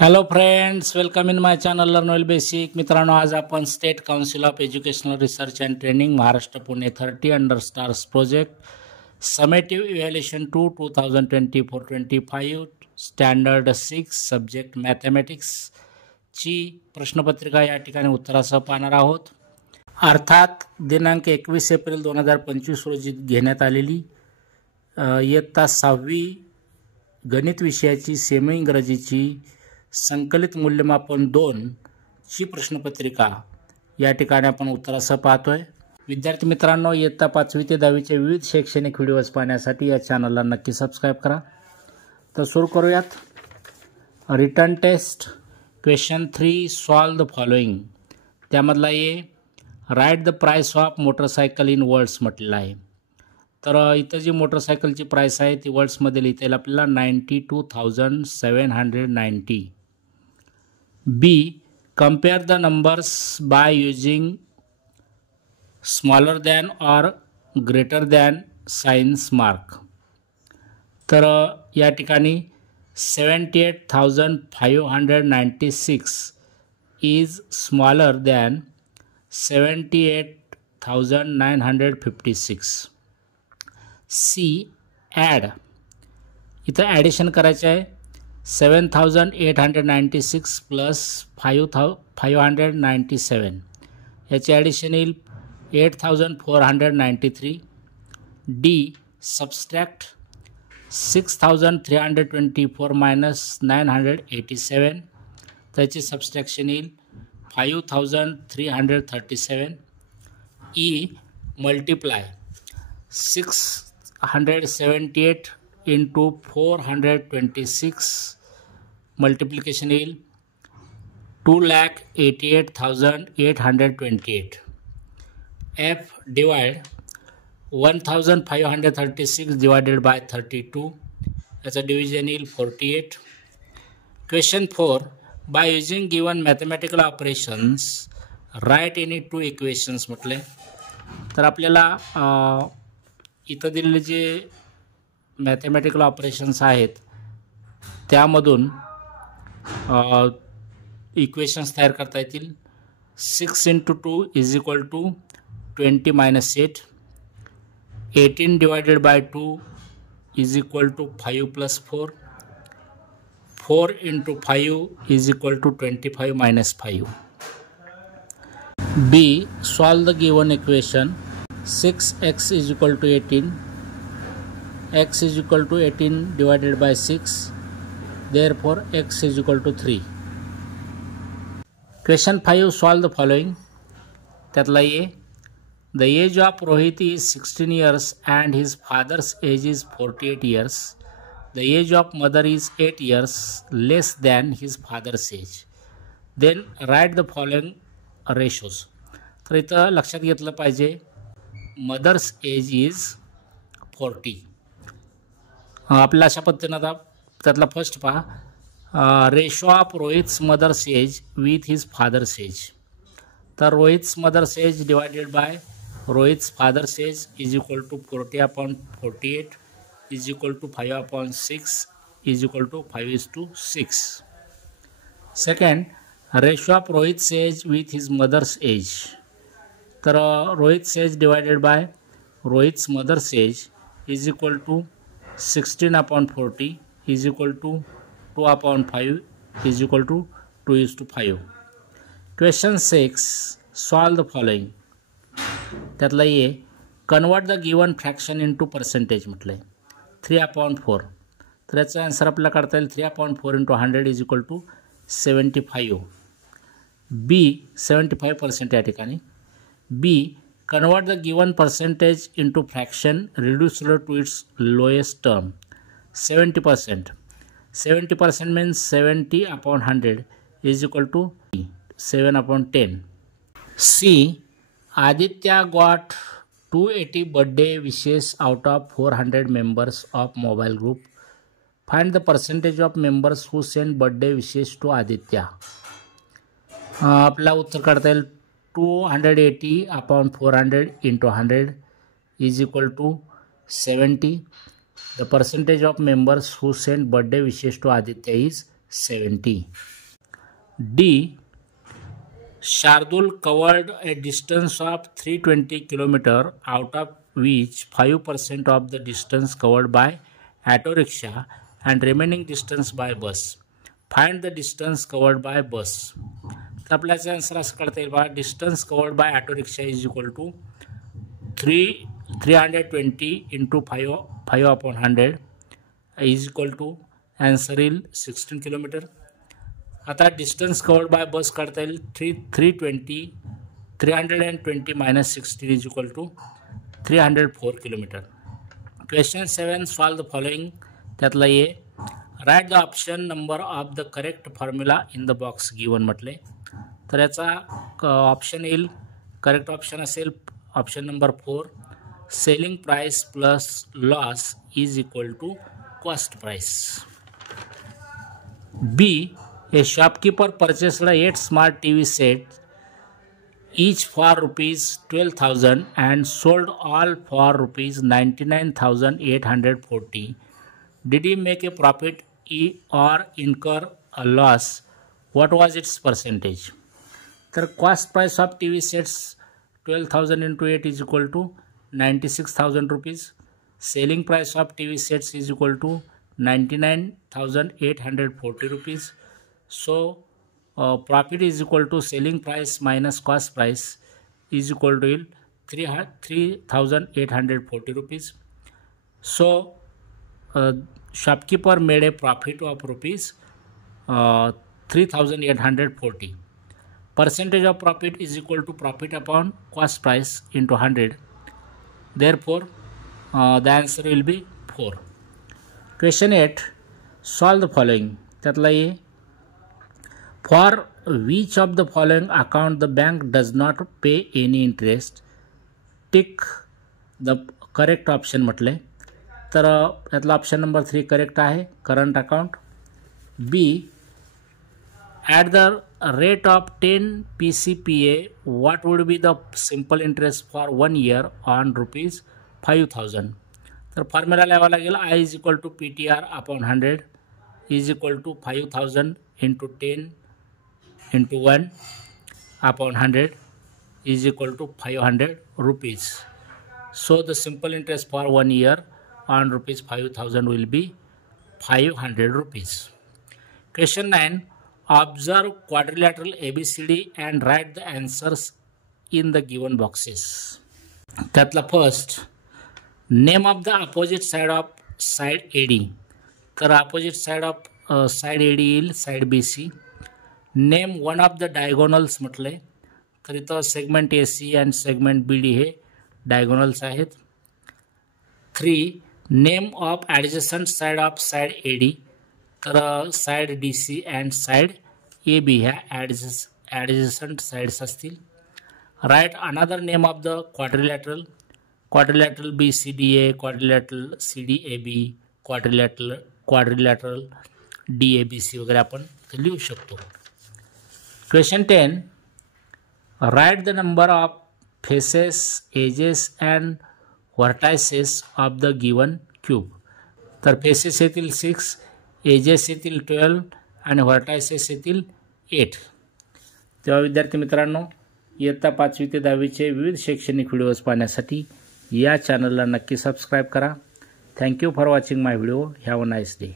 Hello friends, welcome in my channel learn well basic. मित्रांनो, आज आपण state council of educational research and training Maharashtra Pune 30 under stars project summative evaluation 2024-25 standard 6 subject मॅथमॅटिक्सची प्रश्नपत्रिका या ठिकाणी उत्तरासह पाहणार आहोत. अर्थात दिनांक 21 एप्रिल 2025 रोजी घेण्यात आलेली इयत्ता 6वी गणित विषयाची सेमी इंग्रजीची संकलित मूल्यमापन 2 ची प्रश्नपत्रिका या ठिकाणी आपण उत्तरासह पाहतोय. विद्यार्थी मित्रांनो, इयत्ता 5वी ते 10वीचे विविध शैक्षणिक व्हिडिओज पाहण्यासाठी या चॅनलला नक्की सबस्क्राईब करा. तर सुरू करूयात. Written test question 3 solve the following. त्यामधला A write the price of motorcycle in words म्हटलेलं आहे. तर इथं जी मोटरसायकलची प्राइस आहे ती वर्ड्समध्ये लिहिता येईल आपल्याला 92,790. B compare the numbers by using smaller than or greater than signs mark. तर या ठिकाणी 78,596 is smaller than 78,956. C add, इथं ॲडिशन करायचं आहे. 7,896 प्लस 5,597 याचे ॲडिशन येईल 8,493. डी सबस्ट्रॅक्ट 6,324 मायनस 987 त्याचे सबस्ट्रॅक्शन येईल 5,337. ई मल्टिप्लाय 678 इंटू 426 मल्टिप्लिकेशन येईल 2,88,828. एफ डिवाइड 1,536 डिवायडेड बाय 32 याचं डिव्हिजन येईल 48. Question 4 by using given mathematical operations write any 2 equations म्हटले. तर आपल्याला इथं दिलेले जे मॅथमॅटिकल ऑपरेशन्स आहेत त्यामधून इक्वेशन्स तयार करता येतील. 6 into 2 is equal to 20 minus 8. 18 divided by 2 is equal to 5 plus 4. 4 into 5 is equal to 25 minus 5. B solve the given equation 6x is equal to 18, x is equal to 18 divided by 6, therefore x is equal to 3. Question 5 solve the following. त्यातला ए the age of Rohit is 16 years and his father's age is 48 years. The age of mother is 8 years less than his father's age. Then write the following ratios. तर इथं लक्षात घेतलं पाहिजे mother's age is 40. आपल्याला अशा पद्धतीनं आता त्यातला फर्स्ट पहा. Ratio of Rohit's mother's age with his father's age. तर Rohit's mother's age divided by Rohit's father's age is equal to 40/48 is equal to 5/6 is equal to 5:6. Second ratio of Rohit's age with his mother's age. तर Rohit's age divided by Rohit's mother's age is equal to 16/40 is equal to 2/5 is equal to 2:5. Question 6 solve the following. त्यातला ए convert the given fraction into percentage म्हटलं आहे 3/4. तर याचा answer आपल्याला काढता येईल 3/4 into 100 is equal to 75. बी 75% या ठिकाणी. बी convert the given percentage into fraction reduced to its lowest term 70%. 70% means 70/100 is equal to 7/10. C Aditya got 280 birthday wishes out of 400 members of mobile group. Find the percentage of members who send birthday wishes to Aditya. आपला उत्तर काढता येईल 280/400 into 100 is equal to 70. The percentage of members who send birthday wishes to Aditya is 70. D. Shardul covered a distance of 320 km, out of which 5% of the distance covered by auto rickshaw and remaining distance by bus. Find the distance covered by bus. तर आपल्याचा answer असं काढता येईल बघा, distance covered by auto rickshaw is equal to 320 into 5/100 is equal to answer येईल 16 kilometre. आता distance covered bye बस काढता येईल 320 minus 16 is equal to 304 kilometre. Question 7, solve the following. त्यातला ये write the option number of the correct formula in the box given म्हटले. तर याचा option येईल, करेक्ट ऑप्शन असेल option number 4, selling price plus loss is equal to cost price. B, a shopkeeper purchased 8 smart TV sets each for ₹12,000 and sold all for ₹99,840. Did he make a profit or incur a loss? What was its percentage? तर cost price of TV sets 12,000 into 8 is equal to 96,000 rupees. Selling price of TV sets is equal to 99,840 rupees. So profit is equal to selling price minus cost price is equal to 3,840 rupees. So shopkeeper made a profit of rupees 3,840. Percentage of profit is equal to profit upon cost price into 100. Therefore the answer will be 4. Question 8, solve the following. त्यातला ये, for which of the following account the bank does not pay any interest? Tick the correct option म्हटले. तर यातला option number 3 correct आहे, current account. B, at the rate of 10 PCPA what would be the simple interest for 1 year on ₹5,000? तर formula लिहावा लागेल, I is equal to PTR upon 100 is equal to 5,000 into 10 into 1 upon 100 is equal to 500 rupees. So the simple interest for 1 year on ₹5,000 will be 500 rupees. Question 9, observe quadrilateral ABCD and write the answers in the given boxes. त्यातला first, name of the opposite side of side AD. तर opposite side of side AD येईल side BC. Name one of the diagonals म्हटले, तर इथं segment AC आणि segment BD हे diagonals आहेत. 3, name of adjacent side of side AD. तर side DC and side AB ह्या ॲडजसंट साइड्स असतील. Write another name of the quadrilateral BCDA, quadrilateral CDAB, quadrilateral DABC वगैरे आपण लिहू शकतो. Question 10, write the number of faces, edges and vertices of the given cube. तर faces येतील 6, edges येतील 12 आणि व्हर्टायसेस येतील 8. तेव्हा विद्यार्थी मित्रांनो, इयत्ता 5वी ते 10वीचे विविध शैक्षणिक व्हिडिओज पाहण्यासाठी या चॅनलला नक्की सबस्क्राईब करा. Thank you for watching my video. Have a nice day.